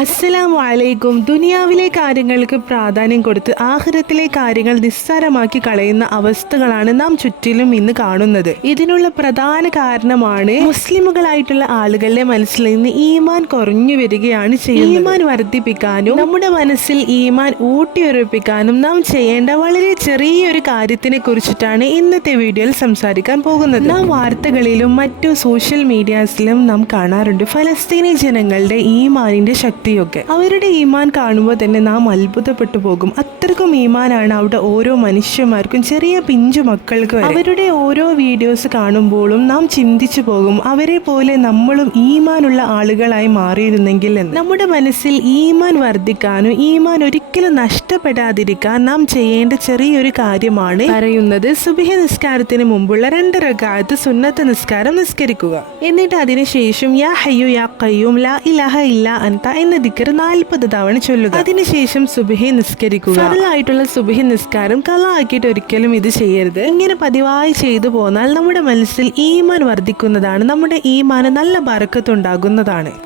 അസ്സലാമു അലൈക്കും ദുനിയാവിലെ കാര്യങ്ങൾക്ക് പ്രാധാന്യം കൊടുത്ത് ആഹാരത്തിലെ കാര്യങ്ങൾ നിസ്സാരമാക്കി കളയുന്ന അവസ്ഥകളാണ് നാം ചുറ്റിലും ഇന്ന് കാണുന്നത്. ഇതിനുള്ള പ്രധാന കാരണമാണ് മുസ്ലിമുകളായിട്ടുള്ള ആളുകളുടെ മനസ്സിൽ നിന്ന് ഈമാൻ കുറഞ്ഞു വരികയാണ് ചെയ്യുന്നത്. ഈമാൻ വർദ്ധിപ്പിക്കാനും നമ്മുടെ മനസ്സിൽ ഈമാൻ ഊട്ടിയുറപ്പിക്കാനും നാം ചെയ്യേണ്ട വളരെ ചെറിയൊരു കാര്യത്തിനെ കുറിച്ചിട്ടാണ് ഇന്നത്തെ വീഡിയോയിൽ സംസാരിക്കാൻ പോകുന്നത്. നാം വാർത്തകളിലും മറ്റു സോഷ്യൽ മീഡിയാസിലും നാം കാണാറുണ്ട് ഫലസ്തീനി ജനങ്ങളുടെ ഈമാനിന്റെ ശക്തിയൊക്കെ അവരുടെ ഈമാൻ കാണുമ്പോൾ തന്നെ നാം അത്ഭുതപ്പെട്ടു പോകും. അത്രക്കും ഈമാനാണ് അവിടെ ഓരോ മനുഷ്യന്മാർക്കും ചെറിയ പിഞ്ചു മക്കൾക്ക് വരെ. അവരുടെ ഓരോ വീഡിയോസ് കാണുമ്പോഴും നാം ചിന്തിച്ചു പോകും അവരെ പോലെ നമ്മളും ഈമാനുള്ള ആളുകളായി മാറിയിരുന്നെങ്കിൽ എന്ന്. നമ്മുടെ മനസ്സിൽ ഈമാൻ വർദ്ധിക്കാനും ഈമാൻ ഒരിക്കലും നഷ്ടപ്പെടാതിരിക്കാൻ നാം ചെയ്യേണ്ട ചെറിയൊരു കാര്യമാണ് പറയുന്നത് സുബിഹ നിസ്കാരത്തിന് മുമ്പുള്ള രണ്ടര കാലത്ത് സുന്നത്ത് നിസ്കാരം നിസ്കരിക്കുക. എന്നിട്ട് അതിനുശേഷം യാ ഹയ്യു യാ കയ്യൂം ലാ ഇലാഹ ഇല്ല അൻത എന്ന ദിക്കർ നാൽപ്പത് തവണ ചൊല്ലുക. അതിനുശേഷം സുബിഹി നിസ്കരിക്കുക. ഫറലായിട്ടുള്ള സുബിഹി നിസ്കാരം കള ആക്കിയിട്ട് ഒരിക്കലും ഇത് ചെയ്യരുത്. ഇങ്ങനെ പതിവായി ചെയ്തു പോന്നാൽ നമ്മുടെ മനസ്സിൽ ഈമാൻ വർദ്ധിക്കുന്നതാണ്. നമ്മുടെ ഈമാന് നല്ല ബറക്കത്തുണ്ടാകുന്നതാണ്